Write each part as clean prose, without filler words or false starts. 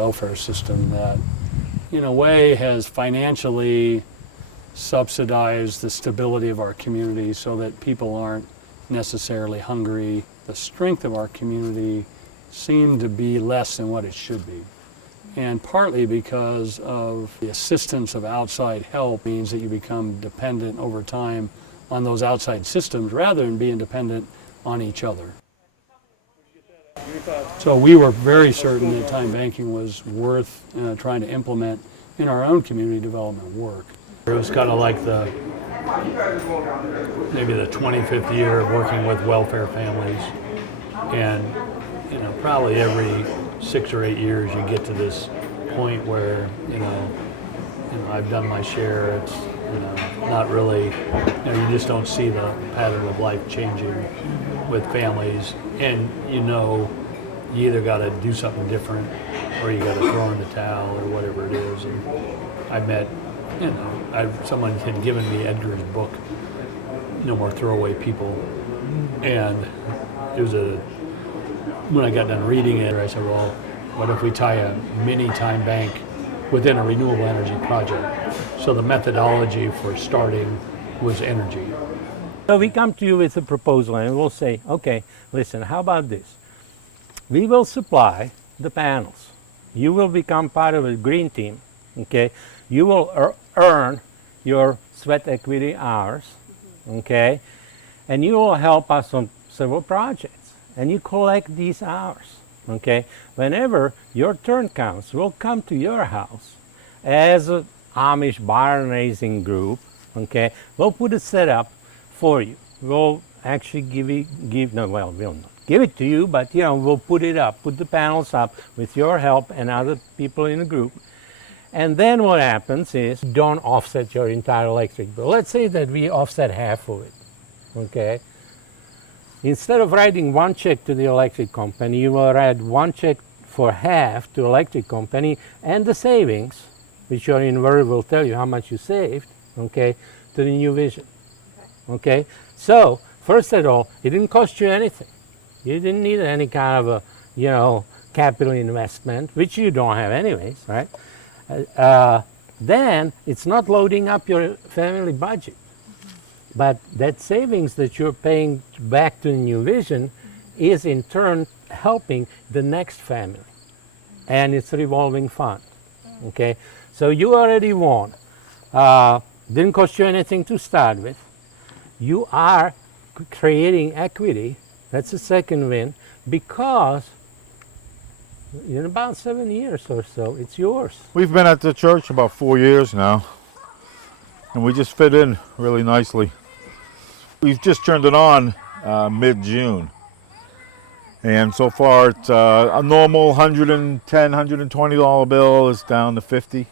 welfare system that, in a way, has financially subsidized the stability of our community so that people aren't necessarily hungry. The strength of our community seemed to be less than what it should be. And partly because of the assistance of outside help means that you become dependent over time on those outside systems rather than being dependent on each other. So we were very certain that time banking was worth trying to implement in our own community development work. It was kind of like maybe the 25th year of working with welfare families, and probably every 6 or 8 years you get to this point where I've done my share. It's not really, you just don't see the pattern of life changing with families, and you either got to do something different or you got to throw in the towel or whatever it is. And I met, someone had given me Edgar's book, No More Throwaway People, and it was when I got done reading it, I said, well, what if we tie a mini time bank within a renewable energy project? So the methodology for starting was energy. So we come to you with a proposal and we'll say, okay, listen, how about this? We will supply the panels. You will become part of a green team, okay? You will earn your sweat equity hours, okay? And you will help us on several projects. And you collect these hours, okay? Whenever your turn comes, we'll come to your house as an Amish barn raising group, okay? We'll put a setup for you. We'll actually we'll not give it to you, but we'll put it up, put the panels up with your help and other people in the group. And then what happens is, don't offset your entire electric bill. Let's say that we offset half of it, okay? Instead of writing one check to the electric company, you will write one check for half to electric company and the savings, which your inverter will tell you how much you saved, okay, to the new vision. Okay? So, first of all, it didn't cost you anything. You didn't need any kind of a, capital investment, which you don't have anyways, right? Then it's not loading up your family budget. But that savings that you're paying back to the new vision is in turn helping the next family. And it's a revolving fund. Okay? So you already won. Didn't cost you anything to start with. You are creating equity. That's the second win, because in about 7 years or so, it's yours. We've been at the church about 4 years now, and we just fit in really nicely. We've just turned it on mid-June, and so far it's a normal $110, $120 bill is down to $50.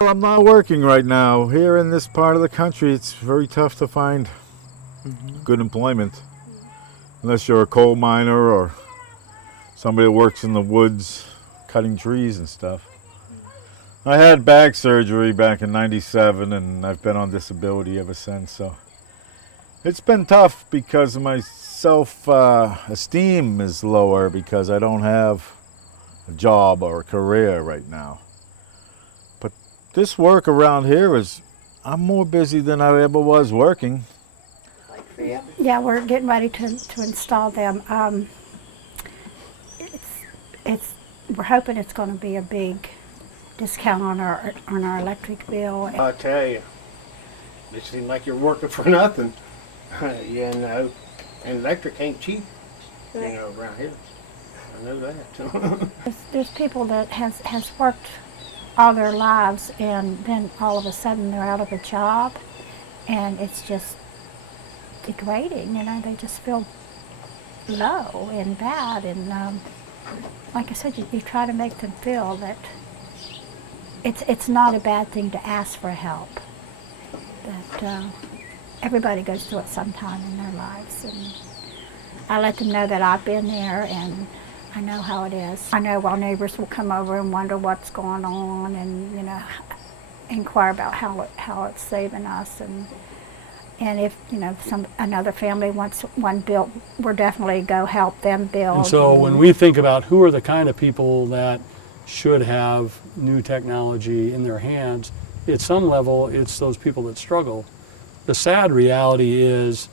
Well, I'm not working right now. Here in this part of the country, it's very tough to find good employment, unless you're a coal miner or somebody that works in the woods cutting trees and stuff. I had back surgery back in '97, and I've been on disability ever since, so it's been tough because my self-esteem is lower because I don't have a job or a career right now. But this work around here I'm more busy than I ever was working. Yeah, we're getting ready to install them. We're hoping it's going to be a big discount on our electric bill. I tell you, it seems like you're working for nothing. And electric ain't cheap, around here. I know that. There's people that has worked all their lives, and then all of a sudden they're out of a job, and it's just degrading. They just feel low and bad, and like I said, you try to make them feel that it's not a bad thing to ask for help. That everybody goes through it sometime in their lives, and I let them know that I've been there and I know how it is. I know our neighbors will come over and wonder what's going on, and inquire about how it's saving us, and if another family wants one built, we'll definitely go help them build. And so when we think about who are the kind of people that should have new technology in their hands, at some level, it's those people that struggle. The sad reality is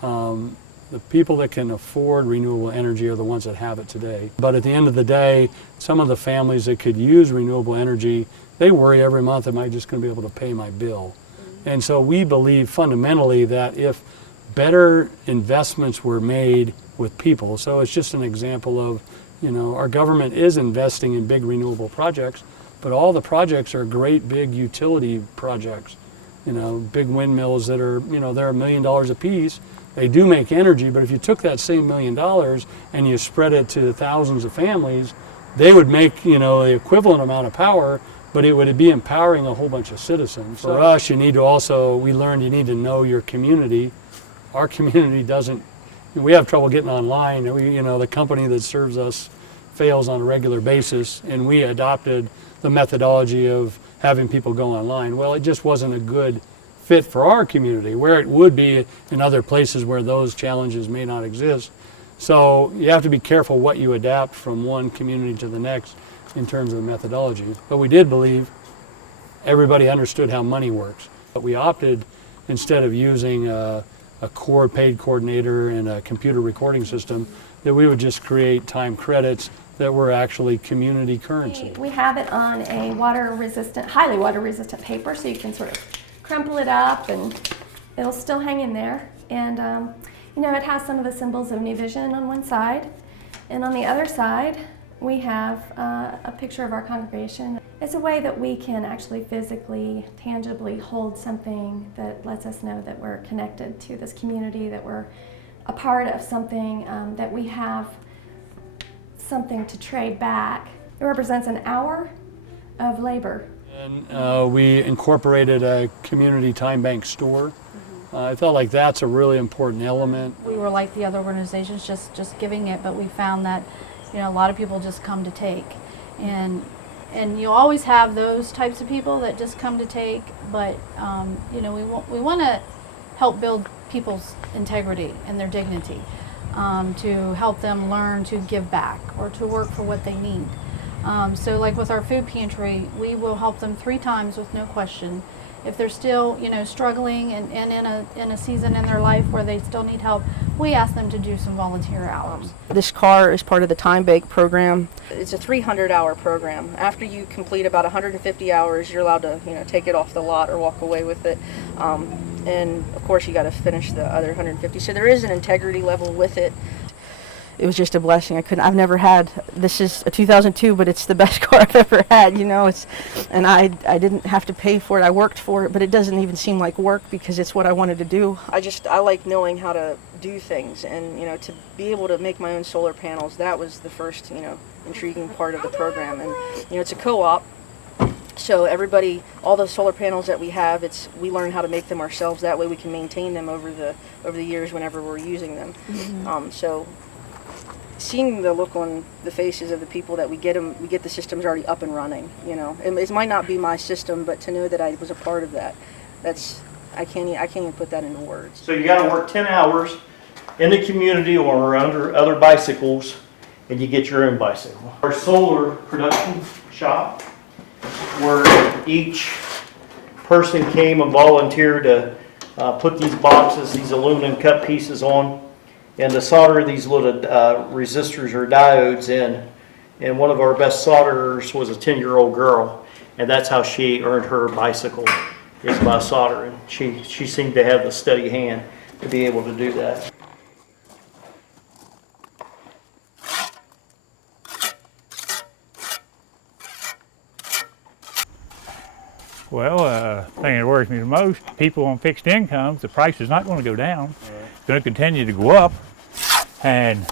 the people that can afford renewable energy are the ones that have it today. But at the end of the day, some of the families that could use renewable energy, they worry every month, am I just going to be able to pay my bill? And so we believe fundamentally that if better investments were made with people, so it's just an example of, our government is investing in big renewable projects, but all the projects are great big utility projects. Big windmills that are, they're $1 million a piece. They do make energy, but if you took that same $1 million and you spread it to thousands of families, they would make, the equivalent amount of power, but it would be empowering a whole bunch of citizens. For us, we learned you need to know your community. Our community doesn't, we have trouble getting online. The company that serves us fails on a regular basis, and we adopted the methodology of having people go online. Well, it just wasn't a good fit for our community, where it would be in other places where those challenges may not exist. So you have to be careful what you adapt from one community to the next in terms of the methodology. But we did believe everybody understood how money works. But we opted, instead of using a paid coordinator and a computer recording system, that we would just create time credits that were actually community currency. We have it on a highly water resistant paper, so you can sort of crumple it up and it'll still hang in there. And it has some of the symbols of New Vision on one side, and on the other side we have a picture of our congregation. It's a way that we can actually physically, tangibly hold something that lets us know that we're connected to this community, that we're a part of something, that we have something to trade back. It represents an hour of labor. And we incorporated a community time bank store. I felt like that's a really important element. We were like the other organizations, just giving it, but we found that a lot of people just come to take, and you always have those types of people that just come to take, but we want to help build people's integrity and their dignity, to help them learn to give back or to work for what they need. So like with our food pantry, we will help them 3 times with no question. If they're still, struggling and in a season in their life where they still need help, we ask them to do some volunteer hours. This car is part of the Time Bank program. It's a 300-hour program. After you complete about 150 hours, you're allowed to, take it off the lot or walk away with it. And of course, you got to finish the other 150. So there is an integrity level with it. It was just a blessing. I've never had, this is a 2002, but it's the best car I've ever had, and I didn't have to pay for it. I worked for it, but it doesn't even seem like work because it's what I wanted to do. I like knowing how to do things, and, to be able to make my own solar panels, that was the first, intriguing part of the program. And, it's a co-op. So everybody, all the solar panels that we have, we learn how to make them ourselves. That way we can maintain them over the years whenever we're using them. Mm-hmm. So seeing the look on the faces of the people that we get the systems already up and running. It might not be my system, but to know that I was a part of that, I can't even put that into words. So you got to work 10 hours in the community or under other bicycles, and you get your own bicycle. Our solar production shop, where each person came and volunteered to put these boxes, these aluminum cut pieces on, and to solder these little resistors or diodes in. And one of our best solderers was a 10-year-old girl, and that's how she earned her bicycle, is by soldering. She seemed to have the steady hand to be able to do that. Well, the thing that worries me the most, people on fixed incomes, the price is not going to go down. It's going to continue to go up. And,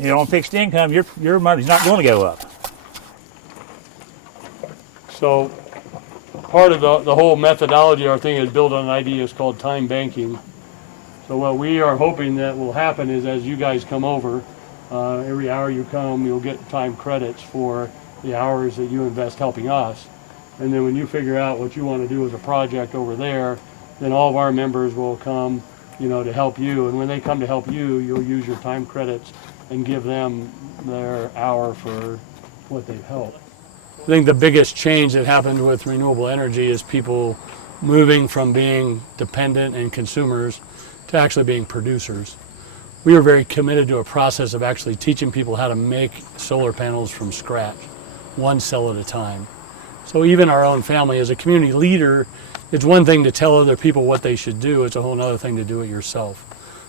on fixed income, your money's not going to go up. So part of the whole methodology, our thing is built on an idea is called time banking. So what we are hoping that will happen is as you guys come over, every hour you come, you'll get time credits for the hours that you invest helping us. And then when you figure out what you want to do as a project over there, then all of our members will come, to help you. And when they come to help you, you'll use your time credits and give them their hour for what they've helped. think the biggest change that happened with renewable energy is people moving from being dependent and consumers to actually being producers. We were very committed to a process of actually teaching people how to make solar panels from scratch, one cell at a time. So even our own family, as a community leader, it's one thing to tell other people what they should do, it's a whole other thing to do it yourself.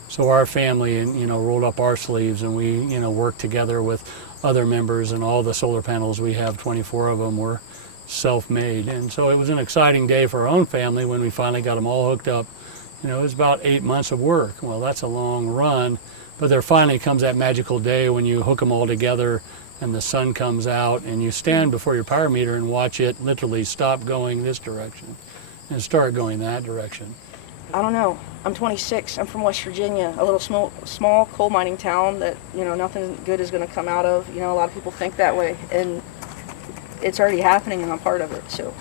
So our family, rolled up our sleeves, and we, worked together with other members, and all the solar panels we have, 24 of them, were self-made. And so it was an exciting day for our own family when we finally got them all hooked up. It was about 8 months of work. Well, that's a long run, but there finally comes that magical day when you hook them all together and the sun comes out and you stand before your power meter and watch it literally stop going this direction and start going that direction. I don't know. I'm 26. I'm from West Virginia, a little small coal mining town that, nothing good is going to come out of. A lot of people think that way, and it's already happening, and I'm part of it. So